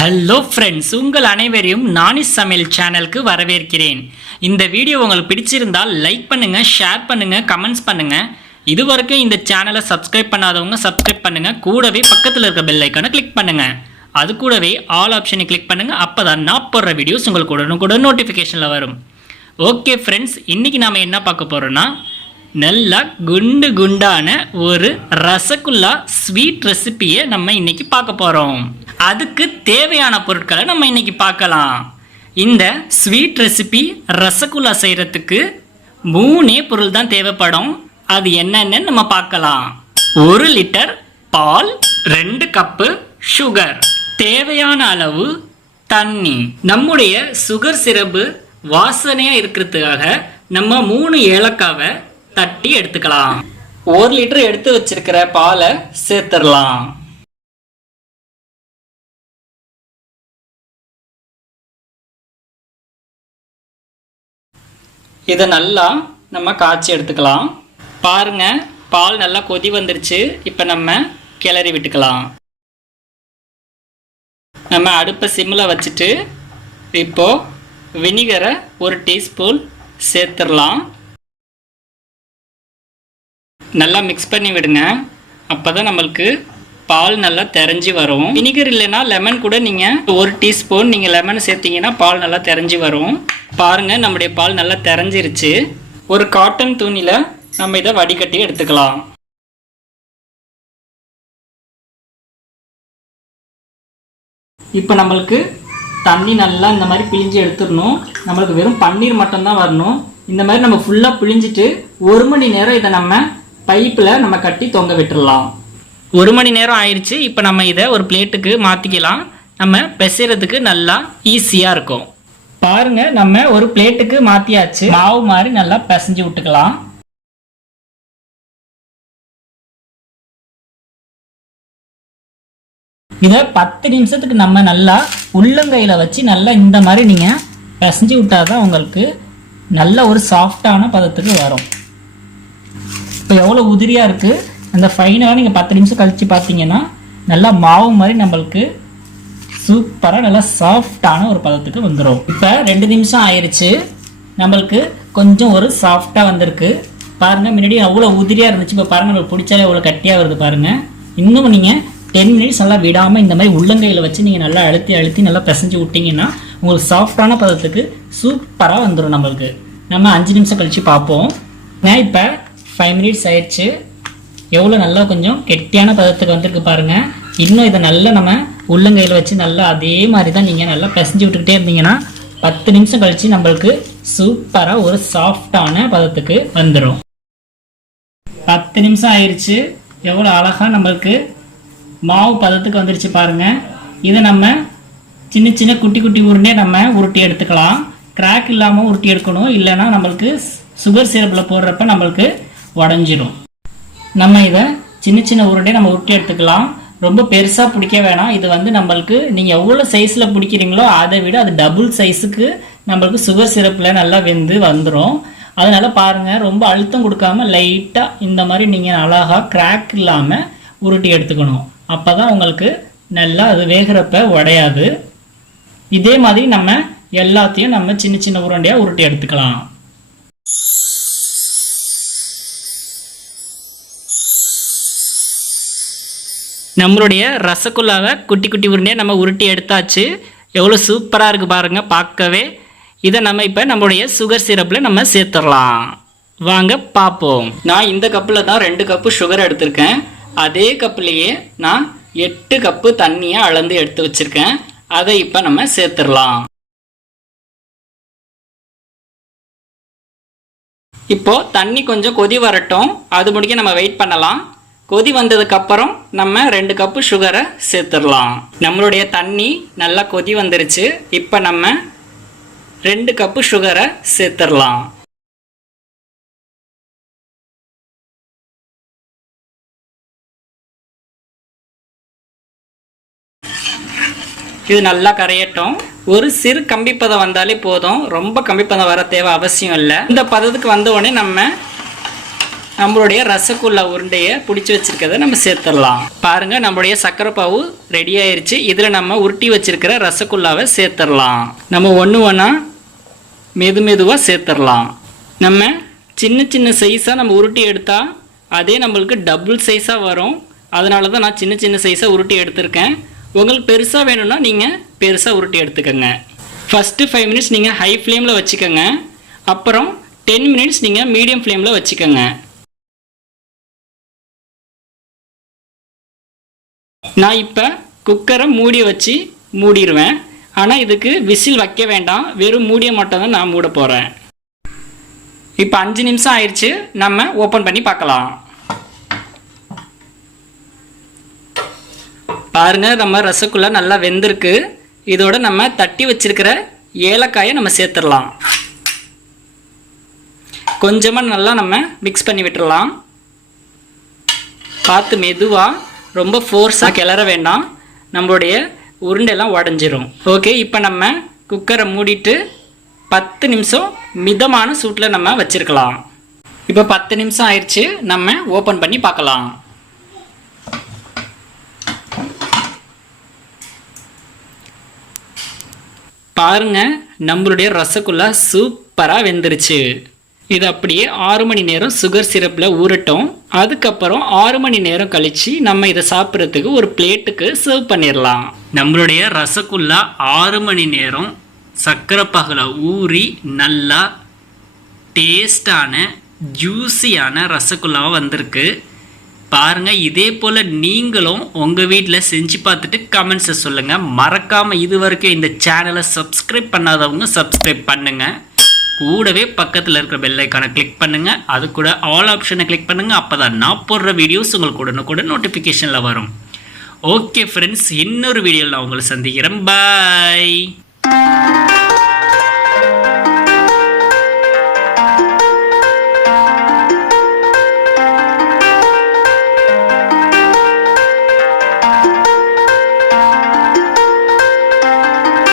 Hello friends, உங்கள் அனைவரையும் நானி சமையல் சேனலுக்கு வரவேற்கிறேன். இந்த வீடியோ உங்களுக்கு பிடிச்சிருந்தால் லைக் பண்ணுங்க, ஷேர் பண்ணுங்க, கமெண்ட்ஸ் பண்ணுங்க. இதுவரைக்கும் இந்த சேனலை சப்ஸ்கிரைப் பண்ணாதவங்க சப்ஸ்கிரைப் பண்ணுங்க. கூடவே பக்கத்தில் இருக்க பெல் ஐக்கானை கிளிக் பண்ணுங்க. அது கூடவே ஆல் ஆப்ஷனை கிளிக் பண்ணுங்க. அப்பதான் நான் போடுற வீடியோஸ் உங்களுக்கு உடனுக்குடன் நோட்டிஃபிகேஷனில் வரும். ஓகே ஃப்ரெண்ட்ஸ், இன்னைக்கு நாம என்ன பார்க்க போறோம்னா நல்லா குண்டு குண்டான ஒரு ரசகுல்லா ஸ்வீட் ரெசிபியை நம்ம இன்னைக்கு பார்க்க போறோம். அதுக்கு தேவையான பொருட்களை நம்ம இன்னைக்கு பார்க்கலாம். இந்த ஸ்வீட் ரெசிபி ரசகுல்லா செய்யறதுக்கு 3 பொருள் தான் தேவைப்படும். அது என்னன்னு நம்ம பார்க்கலாம். 1 லிட்டர் பால், 2 கப்பு சுகர், தேவையான அளவு தண்ணி. நம்முடைய சுகர் சிரப்பு வாசனையா இருக்கிறதுக்காக நம்ம 3 ஏலக்காவை தட்டி எடுத்துக்கலாம். 1 லிட்டர் எடுத்து வச்சிருக்கிற பாலை சேர்த்துடலாம். இதை நல்லா நம்ம காய்ச்சி எடுத்துக்கலாம். பாருங்க, பால் நல்லா கொதி வந்துருச்சு. இப்போ நம்ம கிளறி விட்டுக்கலாம். நம்ம அடுப்பை சிம்மில் வச்சுட்டு இப்போ வினிகரை 1 டீஸ்பூன் சேர்த்துடலாம். நல்லா மிக்ஸ் பண்ணி விடுங்க. அப்போ தான் நம்மளுக்கு பால் நல்லா தெரிஞ்சு வரும். வினிகர் இல்லைன்னா லெமன் கூட நீங்கள் 1 டீஸ்பூன் நீங்கள் லெமன் சேர்த்தீங்கன்னா பால் நல்லா தெரிஞ்சு வரும். பாருங்க, நம்முடைய பால் நல்லா தெரிஞ்சிருச்சு. ஒரு காட்டன் துணியில் நம்ம இதை வடிகட்டி எடுத்துக்கலாம். இப்போ நம்மளுக்கு தண்ணி நல்லா இந்த மாதிரி பிழிஞ்சு எடுத்துடணும். நம்மளுக்கு வெறும் பன்னீர் மட்டும்தான் வரணும். இந்த மாதிரி நம்ம ஃபுல்லாக பிழிஞ்சிட்டு 1 மணி நேரம் இதை நம்ம பைப்பில் நம்ம கட்டி தொங்க விட்டுடலாம். 1 மணி நேரம் ஆயிடுச்சு. இப்போ நம்ம இதை ஒரு பிளேட்டுக்கு மாற்றிக்கலாம். நம்ம பிசைறதுக்கு நல்லா ஈஸியாக இருக்கும். பாருங்க, நம்ம ஒரு பிளேட்டுக்கு மாற்றியாச்சு. மாவு மாதிரி நல்லா பிசைஞ்சு விட்டுக்கலாம். இதை 10 நிமிஷத்துக்கு நம்ம நல்லா உள்ளங்கையில் வச்சு நல்லா இந்த மாதிரி நீங்கள் பிசைஞ்சு விட்டாதான் உங்களுக்கு நல்ல ஒரு சாஃப்டான பதத்துக்கு வரும். இப்போ எவ்வளோ உதிரியாக இருக்குது. அந்த ஃபைனலாக நீங்கள் 10 நிமிஷம் கழித்து பார்த்தீங்கன்னா நல்லா மாவு மாதிரி நம்மளுக்கு சூப்பராக நல்லா சாஃப்டான ஒரு பதத்துக்கு வந்துடும். இப்போ 2 நிமிஷம் ஆயிடுச்சு. நம்மளுக்கு கொஞ்சம் ஒரு சாஃப்டாக வந்திருக்கு. பாருங்கள், முன்னாடி அவ்வளோ உதிரியாக இருந்துச்சு. இப்போ பாருங்கள், நம்மளுக்கு பிடிச்சாலே எவ்வளோ கட்டியாக வருது பாருங்கள். இன்னும் நீங்கள் 10 மினிட்ஸ் நல்லா விடாமல் இந்த மாதிரி உள்ளங்கையில் வச்சு நீங்கள் நல்லா அழுத்தி நல்லா பிசைஞ்சு விட்டிங்கன்னா உங்களுக்கு சாஃப்டான பதத்துக்கு சூப்பராக வந்துடும். நம்மளுக்கு நம்ம 5 நிமிஷம் கழித்து பார்ப்போம். இப்போ 5 மினிட்ஸ் ஆயிடுச்சு. எவ்வளோ நல்லா கொஞ்சம் கெட்டியான பதத்துக்கு வந்துருக்கு பாருங்கள். இன்னும் இதை நல்லா நம்ம உள்ளங்கையில் வச்சு நல்லா அதே மாதிரி தான் நீங்கள் நல்லா பிசைஞ்சு விட்டுக்கிட்டே இருந்தீங்கன்னா 10 நிமிஷம் கழித்து நம்மளுக்கு சூப்பராக ஒரு சாஃப்டான பதத்துக்கு வந்துடும். 10 நிமிஷம் ஆயிடுச்சு. எவ்வளோ அழகாக நம்மளுக்கு மாவு பதத்துக்கு வந்துருச்சு பாருங்கள். இதை நம்ம சின்ன சின்ன குட்டி குட்டி உருண்டே நம்ம உருட்டி எடுத்துக்கலாம். கிராக் இல்லாமல் உருட்டி எடுக்கணும், இல்லைன்னா நம்மளுக்கு சுகர் சிரப்பில் போடுறப்ப நம்மளுக்கு உடஞ்சிடும். நம்ம இதை சின்ன சின்ன உருண்டை நம்ம உருட்டி எடுத்துக்கலாம். ரொம்ப பெருசாக பிடிக்க வேணாம். இது வந்து நம்மளுக்கு நீங்கள் எவ்வளோ சைஸில் பிடிக்கிறீங்களோ அதை விட அது டபுள் சைஸுக்கு நம்மளுக்கு சுகர் சிரப்பில் நல்லா வெந்து வந்துடும். அதனால் பாருங்கள், ரொம்ப அழுத்தம் கொடுக்காம லைட்டாக இந்த மாதிரி நீங்கள் அழகாக கிராக் இல்லாமல் உருட்டி எடுத்துக்கணும். அப்போ தான் உங்களுக்கு நல்லா அது வேகிறப்ப உடையாது. இதே மாதிரி நம்ம எல்லாத்தையும் நம்ம சின்ன சின்ன உருண்டையாக உருட்டி எடுத்துக்கலாம். நம்மளுடைய ரசகுல்லாவை குட்டி குட்டி உருண்டையாக நம்ம உருட்டி எடுத்தாச்சு. எவ்வளோ சூப்பராக இருக்குது பாருங்கள் பார்க்கவே. இதை நம்ம இப்போ நம்மளுடைய சுகர் சிரப்பில் நம்ம சேர்த்துடலாம். வாங்க பார்ப்போம். நான் இந்த கப்பில் தான் 2 கப்பு சுகர் எடுத்திருக்கேன். அதே கப்புலேயே நான் 8 கப்பு தண்ணியை அளந்து எடுத்து வச்சுருக்கேன். அதை இப்போ நம்ம சேர்த்துடலாம். இப்போது தண்ணி கொஞ்சம் கொதி வரட்டும். அது முடிக்க நம்ம வெயிட் பண்ணலாம். கொதி வந்ததுக்கப்புறம் நம்ம 2 கப்பு சுகரை சேர்த்துடலாம். நம்மளுடைய தண்ணி நல்லா கொதி வந்துருச்சு. இப்போ நம்ம 2 கப்பு சுகரை சேர்த்துடலாம். இது நல்லா கரையட்டும். ஒரு சிறு கம்பிப்பதம் வந்தாலே போதும். ரொம்ப கம்பிப்பதம் வர தேவை அவசியம் இல்லை. இந்த பதத்துக்கு வந்த உடனே நம்ம நம்மளுடைய ரசகுல்லா உருண்டையை பிடிச்சி வச்சுருக்கிறத நம்ம சேர்த்துடலாம். பாருங்கள், நம்மளுடைய சக்கரை பாவு ரெடி ஆயிடுச்சு. இதில் நம்ம உருட்டி வச்சுருக்கிற ரசகுல்லாவை சேர்த்துடலாம். நம்ம ஒன்று ஒன்றா மெதுவாக சேர்த்துடலாம். நம்ம சின்ன சின்ன சைஸாக நம்ம உருட்டி எடுத்தால் அதே நம்மளுக்கு டபுள் சைஸாக வரும். அதனால தான் நான் சின்ன சின்ன சைஸாக உருட்டி எடுத்திருக்கேன். உங்களுக்கு பெருசாக வேணும்னா நீங்கள் பெருசாக உருட்டி எடுத்துக்கோங்க. ஃபஸ்ட்டு 5 மினிட்ஸ் நீங்கள் ஹை ஃப்ளேமில் வச்சுக்கோங்க. அப்புறம் 10 மினிட்ஸ் நீங்கள் மீடியம் ஃப்ளேமில் வச்சுக்கோங்க. நான் இப்போ குக்கரை மூடி வச்சு மூடிடுவேன். ஆனால் இதுக்கு விசில் வைக்க வேண்டாம், வெறும் மூடியை மட்டும் தான் நான் மூட போகிறேன். இப்போ 5 நிமிஷம் ஆயிடுச்சு. நம்ம ஓப்பன் பண்ணி பார்க்கலாம். பாருங்கள், நம்ம ரசகுல்லா நல்லா வெந்திருக்கு. இதோட நம்ம தட்டி வச்சிருக்கிற ஏலக்காயை நம்ம சேர்த்துடலாம். கொஞ்சமாக நல்லா நம்ம மிக்ஸ் பண்ணி விட்டுடலாம். பார்த்து மெதுவாக, ரொம்ப ஃபோர்ஸாக கிளற வேண்டாம், நம்மளுடைய உருண்டையெல்லாம் உடஞ்சிரும். ஓகே, இப்போ நம்ம குக்கரை மூடிட்டு 10 நிமிஷம் மிதமான சூட்டில் நம்ம வச்சுருக்கலாம். இப்போ 10 நிமிஷம் ஆயிடுச்சு. நம்ம ஓப்பன் பண்ணி பார்க்கலாம். பாருங்க, நம்மளுடைய ரசகுல்லா சூப்பராக வெந்துருச்சு. இது அப்படியே 6 மணி நேரம் சுகர் சிரப்பில் ஊறட்டும். அதுக்கப்புறம் 6 மணி நேரம் கழித்து நம்ம இதை சாப்பிட்றதுக்கு ஒரு பிளேட்டுக்கு சர்வ் பண்ணிடலாம். நம்மளுடைய ரசகுல்லா 6 மணி நேரம் சர்க்கரை பாகில் ஊறி நல்லா டேஸ்டான ஜூஸியான ரசகுல்லாவாக வந்திருக்கு. பாருங்கள், இதே போல் நீங்களும் உங்கள் வீட்டில் செஞ்சு பார்த்துட்டு கமெண்ட்ஸை சொல்லுங்கள். மறக்காமல் இது வரைக்கும் இந்த சேனலை சப்ஸ்கிரைப் பண்ணாதவங்க சப்ஸ்கிரைப் பண்ணுங்கள். கூடவே பக்கத்தில் இருக்கிற பெல் ஐக்கானை கிளிக் பண்ணுங்கள். அது கூட ஆல் ஆப்ஷனை கிளிக் பண்ணுங்கள். அப்போ தான் நான் போடுற வீடியோஸ் உங்களுக்கு உடனுக்குடன் நோட்டிஃபிகேஷனில் வரும். ஓகே ஃப்ரெண்ட்ஸ், இன்னொரு வீடியோவில் நான் உங்களை சந்திக்கிறேன். பாய்.